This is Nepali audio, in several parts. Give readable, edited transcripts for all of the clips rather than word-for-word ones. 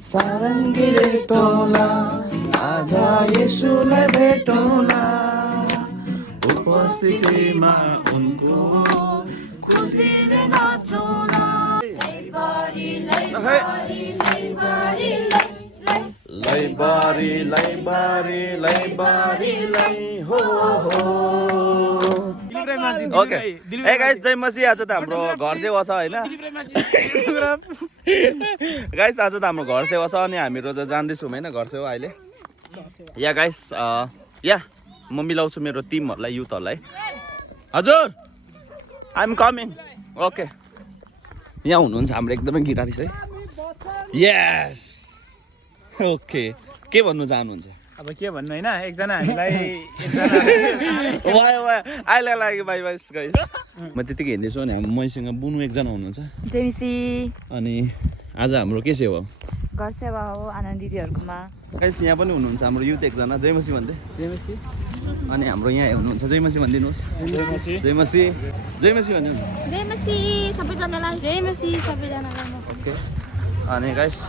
सारङ्गीले टोला आज येशूलाई भेटौँला उपस्थितिमा उनको खुसीले नाचौँला लैबारी हो ओके ए गाइस जय मसी आज त हाम्रो घर सेवा छ हैन गाइस आज त हाम्रो घर सेवा छ अनि हामीहरु चाहिँ जान्दैछौँ हैन घर सेवा अहिले या गाइस या म मिलाउँछु मेरो टिमहरुलाई युथहरुलाई हजुर आई एम कमिङ ओके यहाँ हुनुहुन्छ हाम्रो एकदमै गिटारिस्ट है यस ओके के भन्नु चाहनुहुन्छ अब के भन्नु हैन एकजना हामीलाई अहिले लाग्यो बाई बाई गाइस म त्यतिकै हिँड्दैछु अनि मसँग बुनु एकजना हुनुहुन्छ जेमिसी अनि आज हाम्रो के सेवा हो घर सेवा हो आनन्द दिदीहरुकोमा गाइस यहाँ पनि हुनुहुन्छ हाम्रो युथ एकजना जयमसी भन्दै जेमिसी अनि हाम्रो यहाँ हुनुहुन्छ जयमसी भन्दिनुहोस् जयमसी जयमसी भन्दिनु जेमिसी सबैजनालाई जेमिसी सबैजनालाई ओके अनि गाइस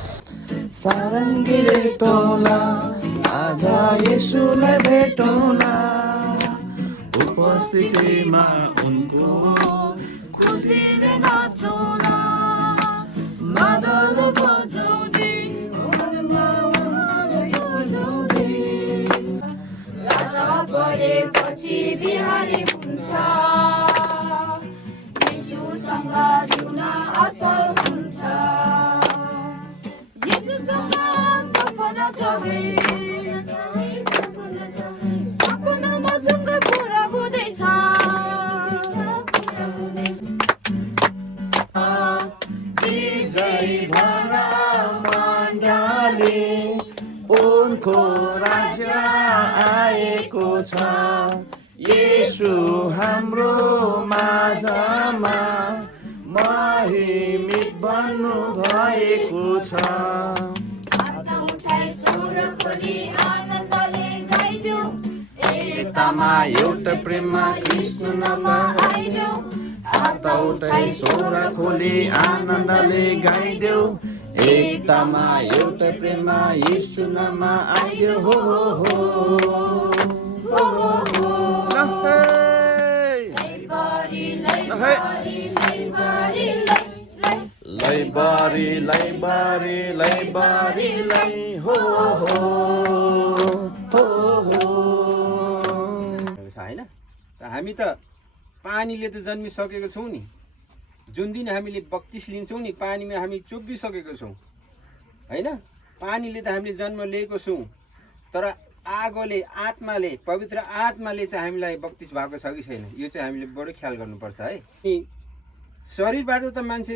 सारङ्गीले टोला आज येशूलाई भेटौँला उपस्थितिमा उनको खुसीले नाचौँला मादल बजाउँदै रात परेपछि बिहानी हुन्छ येशूसँग जिउन असल हुन्छ सपना मसँग पुरा हुँदैछ विजय भला मण्डली उनको राज्य आएको छ येशू हाम्रो माझमा महिमित बन्नु भएको छ एकतामा एउटा प्रेममा कृष्ण नाममा आइदेऊ हात उठाई स्वर खोली आनन्दले गाइदेऊ एकतामा एउटा प्रेममा यीशु नाममा आइदेऊ हो लैबारी हो हैन हामी त पानीले त जन्मिसकेको छौँ नि जुन दिन हामीले बत्तिस लिन्छौँ नि पानीमा हामी चुब्बिसकेको छौँ हैन पानीले त हामीले जन्म लिएको छौँ तर आगोले आत्माले पवित्र आत्माले चाहिँ हामीलाई बत्तिस भएको छ कि छैन यो चाहिँ हामीले बडो ख्याल गर्नुपर्छ है अनि शरीरबाट त मान्छे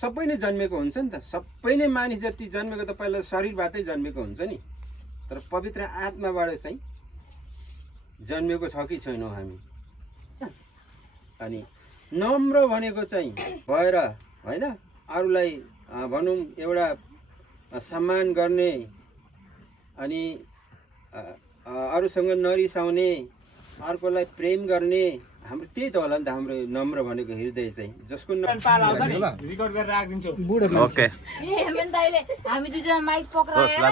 सबै नै जन्मेको हुन्छ नि त सबै नै मानिस जति जन्मेको त पहिला शरीरबाटै जन्मेको हुन्छ नि तर पवित्र आत्माबाट चाहिँ जन्मेको छ कि छैनौँ हामी अनि नम्र भनेको चाहिँ भएर हैन अरूलाई भनौँ एउटा सम्मान गर्ने अनि अरूसँग नरिसाउने अर्कोलाई प्रेम गर्ने हाम्रो त्यही त होला नि त हाम्रो नम्र भनेको हृदय चाहिँ जसको रिकर्ड गरेर राखिदिन्छु ओके हामी दुईजना माइक पक्राएर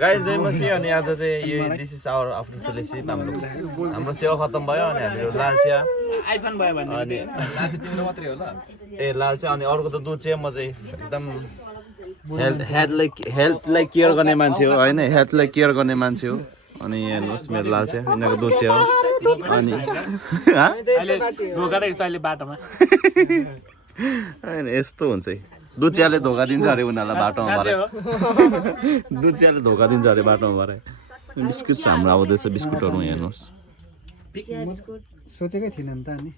गाइस जय मसी अनि आज चाहिँ यो this is hour after fellowship हाम्रो सेवा खत्तम भयो अनि हाम्रो लाल चिया आइफोन भयो भने अनि लाल चिया तिम्रो मात्रै होला ए लाल चिया अनि अर्को त दुध चिया म चाहिँ एकदम हेल्थलाई केयर गर्ने मान्छे हो हैन हेल्थलाई केयर गर्ने मान्छे हो अनि हेर्नुहोस् मेरो लाल चिया यिनीहरूको दुध चिया हो अनि धोका दिएको छ अहिले बाटोमा हैन यस्तो हुन्छ है दुध चियाले धोका दिन्छ अरे उनीहरूलाई बाटोमा भरे दुध चियाले धोका दिन्छ अरे बाटोमा भरे बिस्कुट छ हाम्रो आउँदैछ बिस्कुटहरू हेर्नुहोस् सोचेकै थिएन नि त अनि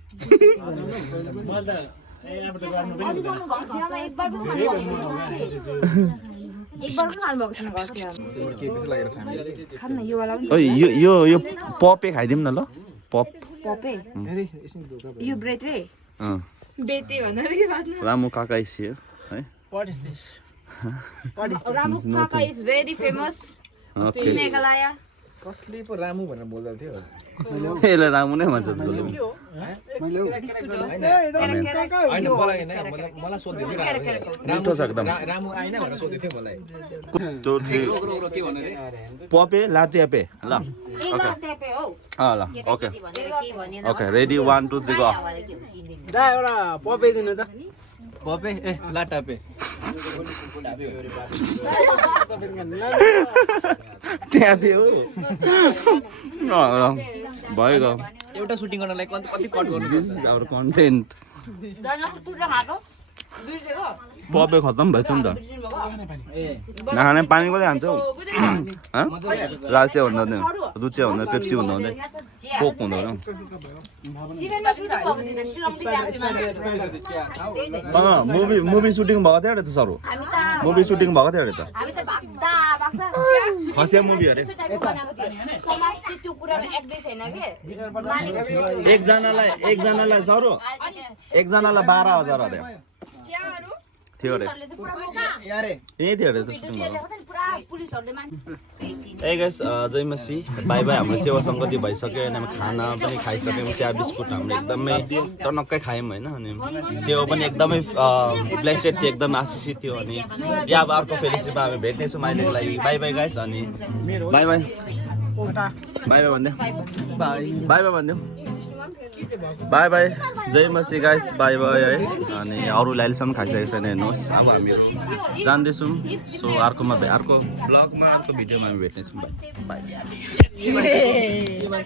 यो पपे खाइदिउँ न ल पप यो ब्रेड रे बेटे भनेर के बात रामु काका इज हियर है What is this? Ramu Kaka is very famous in Meghalaya. कसले पो रामु भनेर बोल्दै थियो यसलाई रामु नै भन्छ जसले पनि। होइन मलाई होइन मलाई सोध्दै थियो मिठो छ एकदम। रामु आएन भनेर सोध्दै थियो मलाई चोटी के भन्नु रे पपे लातेपे ल ओके ल ओके ओके रेडी 1 2 3 गो दा एउटा पपे दिनु त पपे ए लाटापे ट्यापे हो भयो एउटा सुटिङ गर्नलाई कति कट गर्नु दिस इज आवर कन्टेन्ट पपे खतम भएछ नि त नखाने पानी कसले खान्छौ लाचे भन्दा हुँदैन रुचे भन्दा पेप्सी भन्दा हुँदैन कोक हुँदैन मुभी सुटिङ भएको थियो अरे त सर मुभी सुटिङ भएको थियो अरे त खसिया मुभी अरे एकजनालाई सर एकजनालाई 12,000 अरे थियो अरे यही थियो अरे त सुटिङ ए गाइस जय मसी बाई बाई हाम्रो सेवा सङ्गति भइसक्यो अनि हामी खाना पनि खाइसक्यौँ चिया बिस्कुट हामीले एकदमै टनक्कै खायौँ होइन अनि सेवा पनि एकदमै ब्लेसेड थियो एकदम आशिषित थियो अनि या अब अर्को फेलिसिपमा हामी भेट्नेछौँ अहिलेको लागि बाई बाई गाइस अनि बाई बाई बाई बाई भनिदेऊ बाई बाई भनिदेऊ बाई बाई जय मसी गाइस बाई बाई है अनि अरूले अहिलेसम्म खाइसकेको छैन हेर्नुहोस् अब हामीहरू जान्दैछौँ सो अर्को ब्लगमा अर्को भिडियोमा हामी भेट्नेछौँ बाई बाई